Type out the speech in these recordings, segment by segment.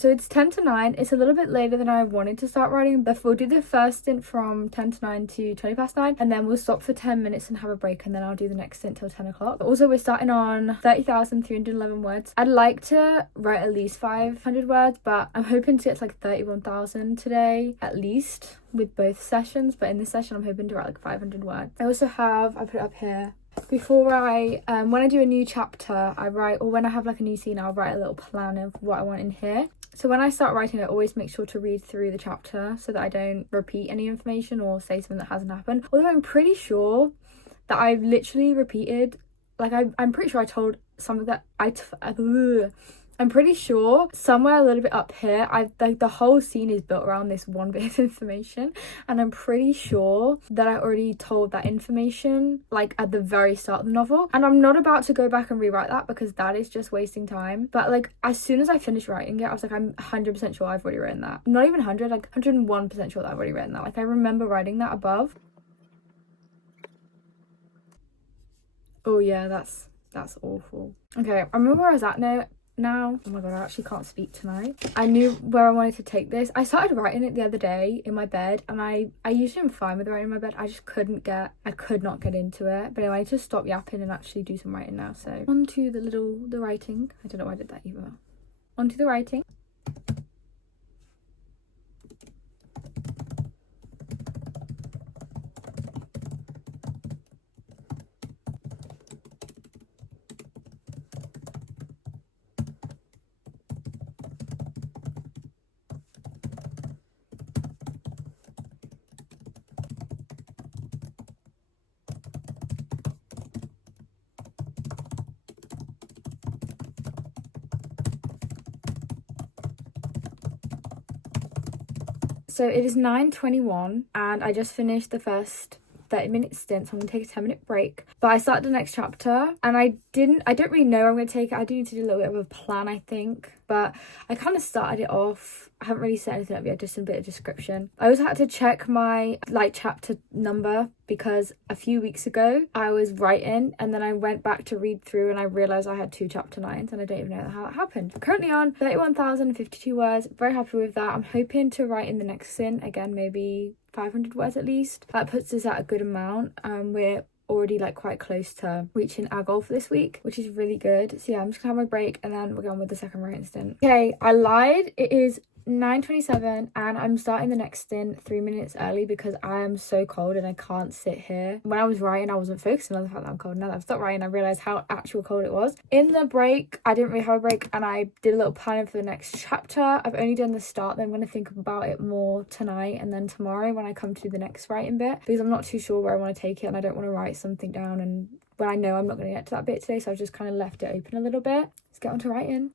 So it's 10 to 9. It's a little bit later than I wanted to start writing, but we'll do the first stint from 10 to 9 to 20 past 9, and then we'll stop for 10 minutes and have a break, and then I'll do the next stint till 10 o'clock. Also, we're starting on 30,311 words. I'd like to write at least 500 words, but I'm hoping to get to like 31,000 today at least with both sessions, but in this session I'm hoping to write like 500 words. I also have, I put it up here, before I when I do a new chapter I write, or when I have like a new scene, I'll write a little plan of what I want in here. So when I start writing, I always make sure to read through the chapter so that I don't repeat any information or say something that hasn't happened. Although I'm pretty sure that I've literally repeated, like I'm pretty sure I told something that I'm pretty sure somewhere a little bit up here, like the whole scene is built around this one bit of information, and I'm pretty sure that I already told that information like at the very start of the novel, and I'm not about to go back and rewrite that because that is just wasting time. But like as soon as I finished writing it, I was like, I'm 100% sure I've already written that. Not even 100, like 101% sure that I've already written that. Like I remember writing that above. Oh yeah, that's awful. Okay, I remember where I was at now. Oh my god, I actually can't speak tonight. I knew where I wanted to take this. I started writing it the other day in my bed, and I usually am fine with writing in my bed. I just could not get into it. But anyway, I need to stop yapping and actually do some writing now. So on to the writing. I don't know why I did that either. On to the writing. So it is 9:21 and I just finished the first 30-minute stint, so I'm gonna take a 10-minute break. But I started the next chapter and I don't really know where I'm gonna take it. I do need to do a little bit of a plan, I think, but I kind of started it off. I haven't really set anything up yet, just a bit of description. I also had to check my like chapter number because a few weeks ago I was writing and then I went back to read through and I realised I had 2 chapter 9s and I don't even know how that happened. I'm currently on 31,052 words, very happy with that. I'm hoping to write in the next stint, again maybe 500 words at least. That puts us at a good amount. We're already like quite close to reaching our goal for this week, which is really good. So yeah, I'm just gonna have my break and then we're going with the second writing stint. Okay, I lied. It is 9:27 and I'm starting the next stint 3 minutes early because I am so cold and I can't sit here. When I was writing, I wasn't focusing on the fact that I'm cold. Now that I've stopped writing, I realised how actual cold it was. In the break, I didn't really have a break and I did a little planning for the next chapter. I've only done the start, then I'm going to think about it more tonight and then tomorrow when I come to the next writing bit, because I'm not too sure where I want to take it and I don't want to write something down and when I know I'm not going to get to that bit today, so I've just kind of left it open a little bit. Let's get on to writing.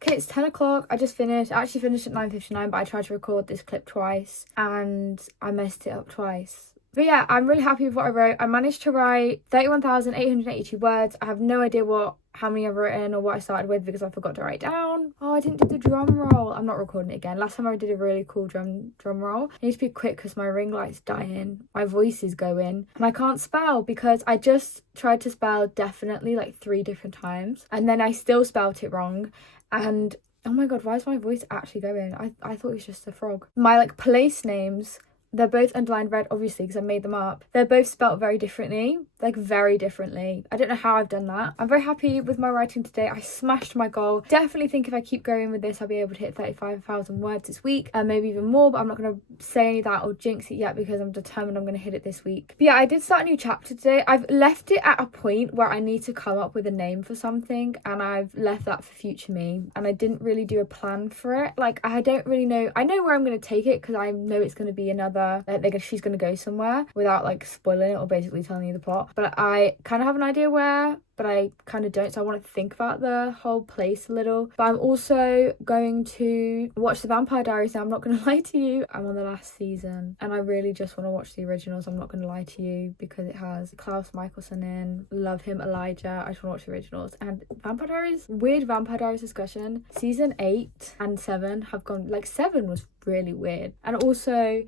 Okay, it's 10 o'clock. I just finished. I actually finished at 9:59, but I tried to record this clip twice and I messed it up twice. But yeah, I'm really happy with what I wrote. I managed to write 31,882 words. I have no idea how many I've written or what I started with because I forgot to write down. Oh, I didn't do the drum roll. I'm not recording it again. Last time I did a really cool drum roll. I need to be quick because my ring light's dying. My voice is going and I can't spell because I just tried to spell definitely like 3 different times and then I still spelt it wrong. And oh my god, why is my voice actually going? I thought it was just a frog. My like place names, they're both underlined red obviously because I made them up. They're both spelt very differently, like very differently. I don't know how I've done that. I'm very happy with my writing today. I smashed my goal. Definitely think if I keep going with this I'll be able to hit 35,000 words this week and maybe even more, but I'm not going to say any of that or jinx it yet because I'm determined I'm going to hit it this week. But yeah, I did start a new chapter today. I've left it at a point where I need to come up with a name for something and I've left that for future me and I didn't really do a plan for it. Like I don't really know. I know where I'm going to take it because I know it's going to be another she's going to go somewhere without like spoiling it or basically telling you the plot, but I kind of have an idea where but I kind of don't, so I want to think about the whole place a little. But I'm also going to watch the Vampire Diaries now. I'm not going to lie to you, I'm on the last season and I really just want to watch the originals. I'm not going to lie to you, because it has Klaus Michelson in, love him, Elijah. I just want to watch the originals. And Vampire Diaries, weird Vampire Diaries discussion, season 8 and 7 have gone, like 7 was really weird. And also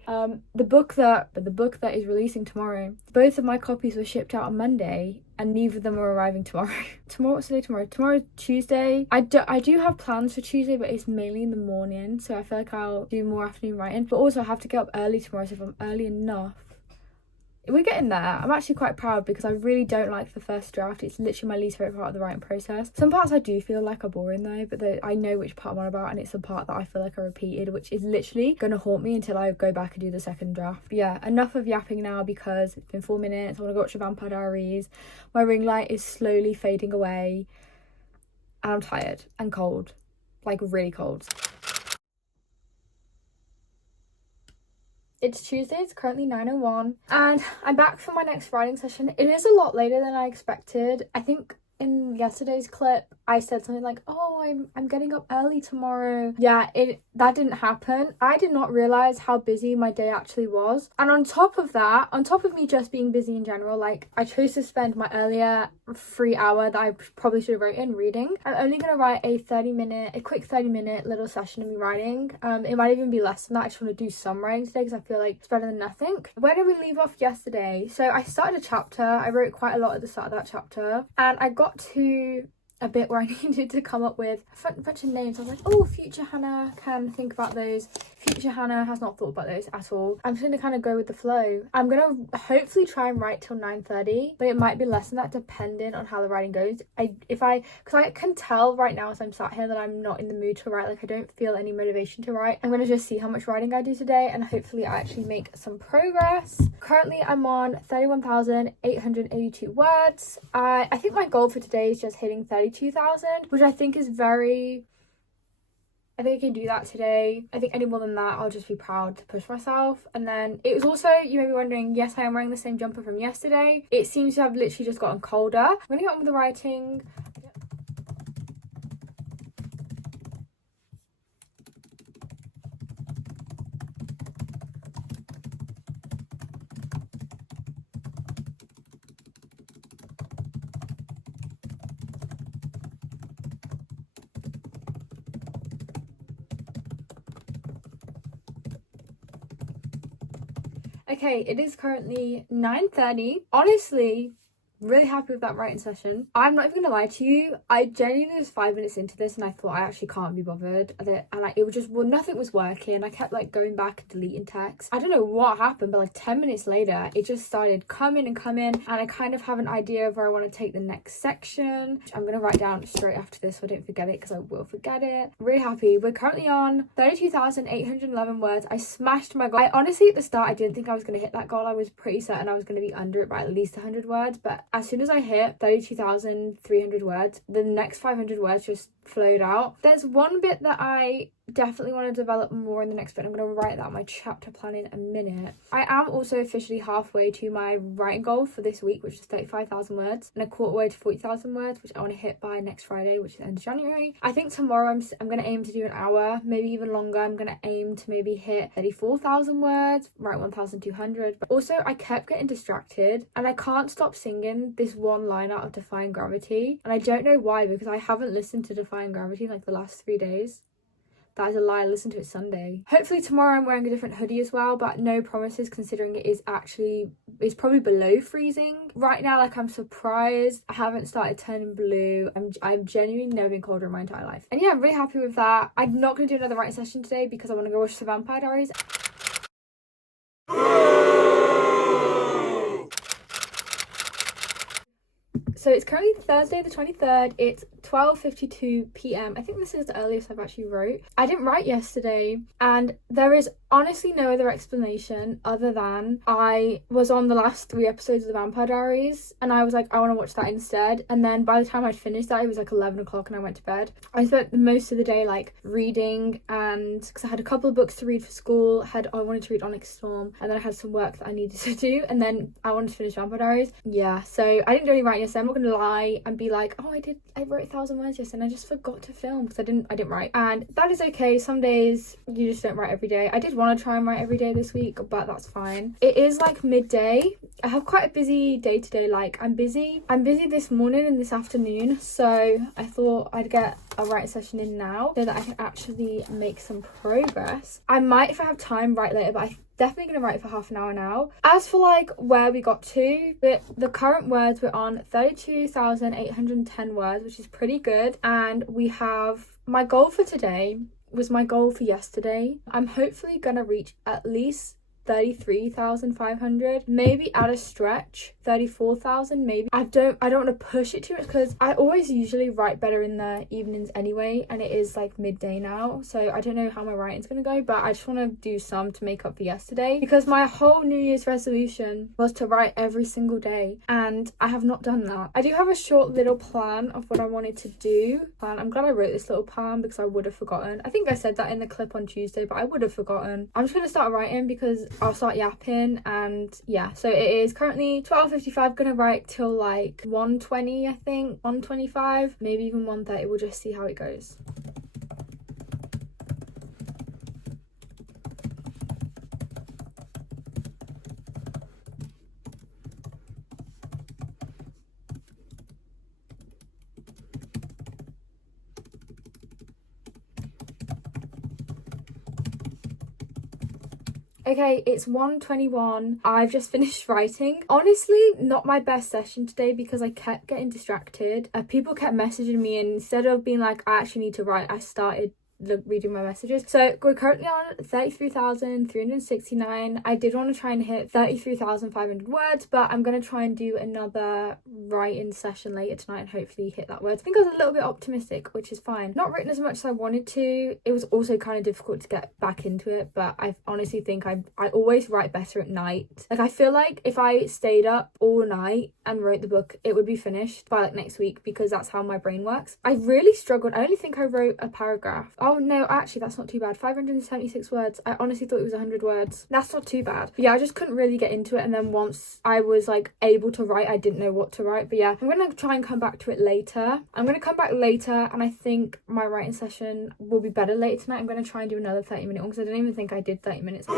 the book that is releasing tomorrow, both of my copies were shipped out on Monday and neither of them are arriving tomorrow. What's the day tomorrow? Tomorrow's Tuesday. I do have plans for Tuesday, but it's mainly in the morning, so I feel like I'll do more afternoon writing. But also I have to get up early tomorrow, so if I'm early enough, we're getting there. I'm actually quite proud, because I really don't like the first draft. It's literally my least favourite part of the writing process. Some parts I do feel like are boring though, but I know which part I'm on about, and it's the part that I feel like I repeated, which is literally going to haunt me until I go back and do the second draft. But yeah, enough of yapping now, because it's been 4 minutes. I want to go watch the Vampire Diaries. My ring light is slowly fading away and I'm tired and cold, like really cold. It's Tuesday, it's currently 9:01 and I'm back for my next writing session. It is a lot later than I expected. I think in yesterday's clip I said something like, oh, I'm getting up early tomorrow. Yeah, that didn't happen. I did not realize how busy my day actually was. And on top of that, on top of me just being busy in general, like I chose to spend my earlier free hour that I probably should have written reading. I'm only gonna write a quick 30-minute little session of me writing. It might even be less than that. I just want to do some writing today because I feel like it's better than nothing. Where did we leave off yesterday? So I started a chapter. I wrote quite a lot at the start of that chapter, and I got to a bit where I needed to come up with a bunch of names. I was like, oh, future Hannah can think about those. Future Hannah has not thought about those at all. I'm just going to kind of go with the flow. I'm going to hopefully try and write till 9:30, but it might be less than that depending on how the writing goes. Because I can tell right now as I'm sat here that I'm not in the mood to write. Like I don't feel any motivation to write. I'm going to just see how much writing I do today and hopefully I actually make some progress. Currently I'm on 31,882 words. I think my goal for today is just hitting 32,000, which I think is I think I can do that today. I think any more than that, I'll just be proud to push myself. And then it was also, you may be wondering, yes, I am wearing the same jumper from yesterday. It seems to have literally just gotten colder. I'm gonna get on with the writing. Okay, it is currently 9:30. Honestly, really happy with that writing session. I'm not even gonna lie to you, I genuinely was 5 minutes into this and I thought I actually can't be bothered, and it was just, well, nothing was working. I kept like going back and deleting text. I don't know what happened, but like 10 minutes later it just started coming and I kind of have an idea of where I want to take the next section, which I'm gonna write down straight after this so I don't forget it, because I will forget it. Really happy. We're currently on 32,811 words. I smashed my goal. I honestly at the start I didn't think I was gonna hit that goal. I was pretty certain I was gonna be under it by at least 100 words, but as soon as I hit 32,300 words, the next 500 words just flowed out. There's one bit that I definitely want to develop more in the next bit. I'm going to write that on my chapter plan in a minute. I am also officially halfway to my writing goal for this week, which is 35,000 words, and a quarter way to 40,000 words, which I want to hit by next Friday, which is the end of January. I think tomorrow I'm going to aim to do an hour, maybe even longer. I'm going to aim to maybe hit 34,000 words, write 1,200. But also I kept getting distracted and I can't stop singing this one line out of Defying Gravity, and I don't know why, because I haven't listened to Defying Gravity in like the last 3 days. That is a lie, I listened to it Sunday. Hopefully tomorrow I'm wearing a different hoodie as well, but no promises considering it's probably below freezing. Right now, like, I'm surprised I haven't started turning blue. I've genuinely never been colder in my entire life. And yeah, I'm really happy with that. I'm not going to do another writing session today because I want to go watch the Vampire Diaries. So it's currently Thursday the 23rd. It's 12:52 p.m. I think this is the earliest I've actually wrote. I didn't write yesterday, and there is honestly no other explanation other than I was on the last 3 episodes of the Vampire Diaries, and I was like, I want to watch that instead. And then by the time I'd finished that, it was like 11 o'clock and I went to bed. I spent most of the day like reading, and because I had a couple of books to read for school, I wanted to read Onyx Storm, and then I had some work that I needed to do, and then I wanted to finish Vampire Diaries. Yeah, so I didn't do any writing yesterday. I'm not gonna lie and be like, oh, I wrote 1,000 words yesterday and I just forgot to film because I didn't write. And that is okay. Some days you just don't write every day. I did want to try and write every day this week, but that's fine. It is like midday. I have quite a busy day today. Like I'm busy this morning and this afternoon, so I thought I'd get a writing session in now so that I can actually make some progress. I might, if I have time, write later, but I definitely gonna write for half an hour now. As for like where we got to, the current words, we're on 32,810 words, which is pretty good. And we have, my goal for today was my goal for yesterday. I'm hopefully gonna reach at least 33,500, maybe at a stretch 34,000, maybe. I don't want to push it too much because I always usually write better in the evenings anyway, and it is like midday now, so I don't know how my writing's gonna go, but I just want to do some to make up for yesterday, because my whole New Year's resolution was to write every single day, and I have not done that. I do have a short little plan of what I wanted to do, and I'm glad I wrote this little plan because I would have forgotten. I think I said that in the clip on Tuesday, but I would have forgotten. I'm just gonna start writing because I'll start yapping, and yeah, so it is currently 12:55, gonna write till like 1:20, I think 1:25, maybe even 1:30. We'll just see how it goes. Okay, it's 1:21. I've just finished writing. Honestly, not my best session today because I kept getting distracted. People kept messaging me, and instead of being like, I actually need to write, I started reading my messages. So we're currently on 33,369. I did want to try and hit 33,500 words, but I'm going to try and do another writing session later tonight and hopefully hit that word. I think I was a little bit optimistic, which is fine. Not written as much as I wanted to. It was also kind of difficult to get back into it, but I honestly think I always write better at night. Like I feel like if I stayed up all night and wrote the book, it would be finished by like next week, because that's how my brain works. I really struggled. I only think I wrote a paragraph. Oh no, actually that's not too bad. 576 words. I honestly thought it was 100 words. That's not too bad. But yeah, I just couldn't really get into it, and then once I was like able to write, I didn't know what to write. But yeah, I'm gonna try and come back to it later. And I think my writing session will be better later tonight. I'm gonna try and do another 30-minute one because I don't even think I did 30 minutes.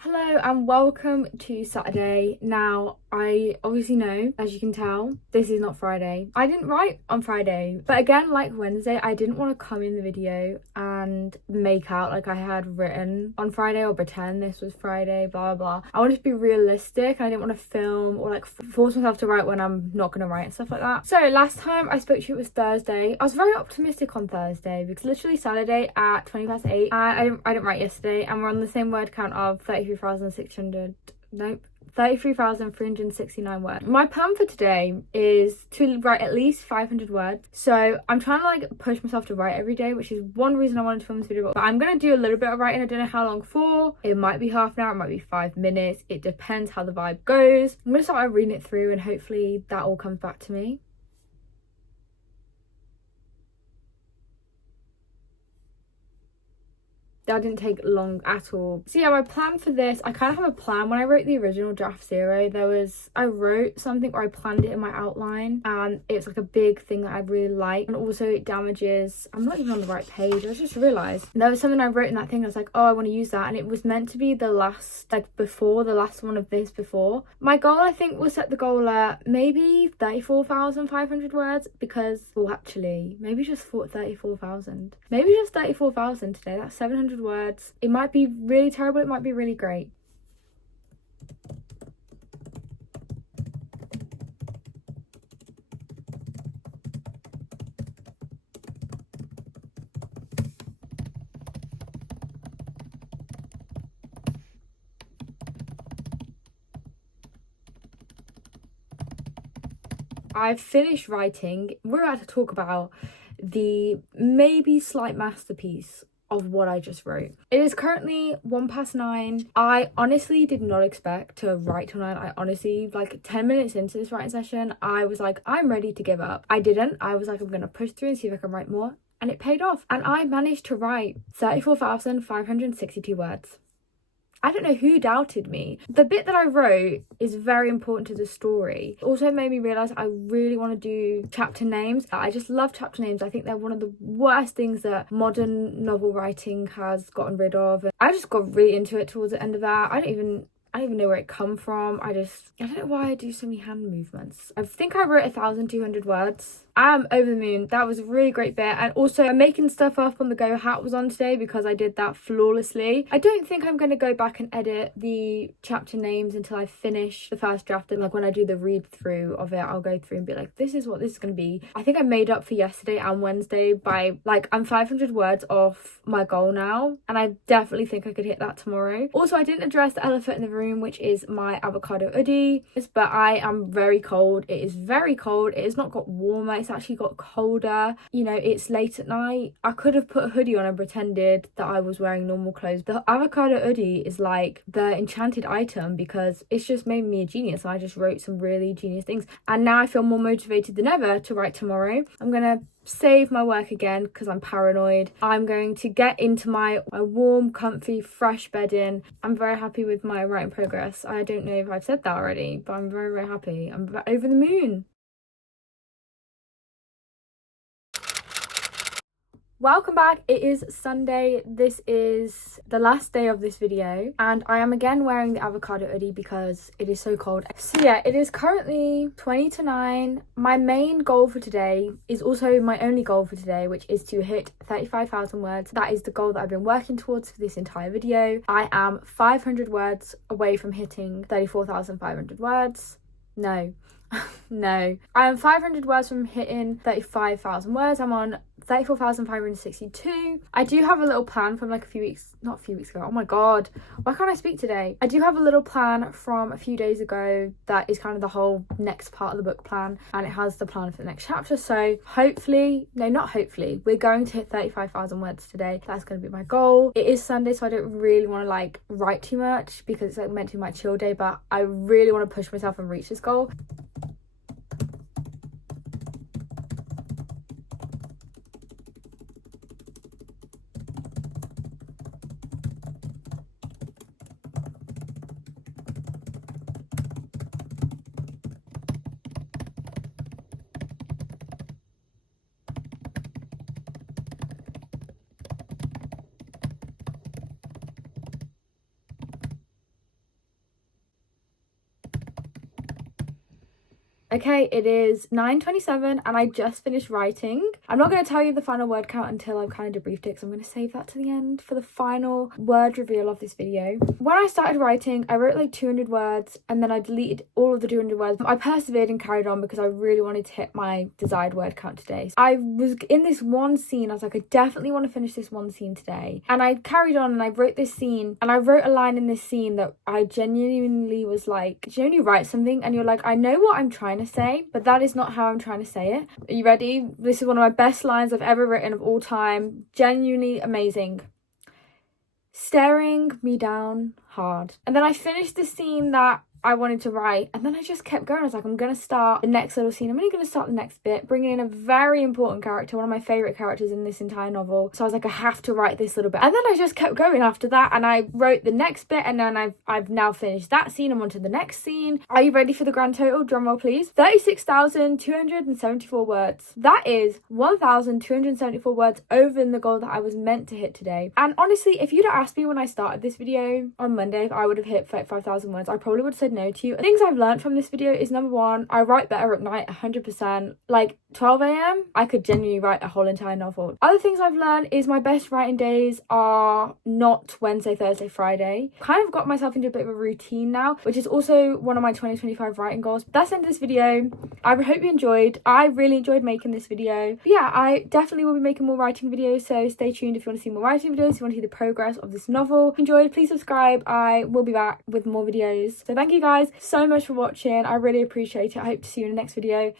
Hello and welcome to Saturday. Now, I obviously know, as you can tell, this is not Friday. I didn't write on Friday, but again, like Wednesday, I didn't want to come in the video and make out like I had written on Friday or pretend this was Friday, blah, blah, blah. I wanted to be realistic. I didn't want to film or like force myself to write when I'm not going to write and stuff like that. So last time I spoke to you, it was Thursday. I was very optimistic on Thursday because literally Saturday at 8:20, and I didn't write yesterday, and we're on the same word count of 33,369 words. My plan for today is to write at least 500 words. So I'm trying to like push myself to write every day, which is one reason I wanted to film this video. But I'm going to do a little bit of writing. I don't know how long for. It might be half an hour, it might be 5 minutes. It depends how the vibe goes. I'm going to start by reading it through, and hopefully that all comes back to me. That didn't take long at all. So yeah, my plan for this, I kind of have a plan. When I wrote the original draft 0, I wrote something where I planned it in my outline, and it's like a big thing that I really like. And also it damages, I'm not even on the right page. I just realised there was something I wrote in that thing. I was like, oh, I want to use that. And it was meant to be the last, like before, the last one of this before. My goal, I think, was set the goal at maybe 34,500 words, because, well, actually, maybe just 34,000. Maybe just 34,000 today. That's 700 words. It might be really terrible, it might be really great. I've finished writing. We're about to talk about the maybe slight masterpiece of what I just wrote. It is currently 9:01. I honestly did not expect to write till 9. I honestly, like 10 minutes into this writing session, I was like, I'm ready to give up. I didn't. I was like, I'm gonna push through and see if I can write more. And it paid off. And I managed to write 34,562 words. I don't know who doubted me. The bit that I wrote is very important to the story. It also made me realise I really want to do chapter names. I just love chapter names. I think they're one of the worst things that modern novel writing has gotten rid of. And I just got really into it towards the end of that. I don't even know where it come from. I don't know why I do so many hand movements. I think I wrote 1,200 words. I'm over the moon. That was a really great bit. And also I'm making stuff up on the go. Hat was on today because I did that flawlessly. I don't think I'm going to go back and edit the chapter names until I finish the first draft. And like when I do the read through of it, I'll go through and be like, this is what this is going to be. I think I made up for yesterday and Wednesday by like, I'm 500 words off my goal now. And I definitely think I could hit that tomorrow. Also, I didn't address the elephant in the room, which is my avocado hoodie. But I am very cold. It is very cold. It has not got warmer. It's actually got colder. You know, it's late at night. I could have put a hoodie on and pretended that I was wearing normal clothes. The avocado hoodie is like the enchanted item because it's just made me a genius. I just wrote some really genius things. And now I feel more motivated than ever to write tomorrow. I'm gonna save my work again because I'm paranoid. I'm going to get into my warm, comfy, fresh bedding. I'm very happy with my writing progress. I don't know if I've said that already, but I'm very, very happy. I'm over the moon. Welcome back. It is Sunday. This is the last day of this video and I am again wearing the avocado hoodie because it is so cold. So yeah, it is currently 9:20. My main goal for today is also my only goal for today, which is to hit 35,000 words. That is the goal that I've been working towards for this entire video. I am 500 words away from hitting 34,500 words. No. No. I am 500 words from hitting 35,000 words. I'm on 34,562. I do have a little plan from like not a few weeks ago. Oh my god, why can't I speak today? I do have a little plan from a few days ago that is kind of the whole next part of the book plan, and it has the plan for the next chapter. So hopefully, no, not hopefully, we're going to hit 35,000 words today. That's going to be my goal. It is Sunday, so I don't really want to like write too much because it's like meant to be my chill day, but I really want to push myself and reach this goal. Okay, it is 9:27 and I just finished writing. I'm not going to tell you the final word count until I've kind of debriefed it because I'm going to save that to the end for the final word reveal of this video. When I started writing, I wrote like 200 words and then I deleted all of the 200 words. I persevered and carried on because I really wanted to hit my desired word count today. I was in this one scene. I was like, I definitely want to finish this one scene today. And I carried on and I wrote this scene and I wrote a line in this scene that I genuinely was like, do you know when you write something and you're like, I know what I'm trying to say, but that is not how I'm trying to say it. Are you ready? This is one of my best lines I've ever written of all time. Genuinely amazing. Staring me down hard. And then I finished the scene that I wanted to write, and then I just kept going. I was like, I'm gonna start the next little scene. I'm only gonna start the next bit, bringing in a very important character, one of my favorite characters in this entire novel. So I was like, I have to write this little bit, and then I just kept going after that, and I wrote the next bit, and then I've now finished that scene. I'm on to the next scene. Are you ready for the grand total? Drum roll, please. 36,274 words. That is 1,274 words over than the goal that I was meant to hit today. And honestly, if you'd have asked me when I started this video on Monday if I would have hit 35,000 words, I probably would have said no to you. Things I've learned from this video is, number one, I write better at night, 100%. Like 12 a.m, I could genuinely write a whole entire novel. Other things I've learned is my best writing days are not Wednesday, Thursday, Friday. Kind of got myself into a bit of a routine now, which is also one of my 2025 writing goals. That's the end of this video. I hope you enjoyed. I really enjoyed making this video. But yeah, I definitely will be making more writing videos, so stay tuned if you want to see more writing videos, if you want to see the progress of this novel. If you enjoyed, please subscribe. I will be back with more videos. So thank you guys so much for watching. I really appreciate it. I hope to see you in the next video.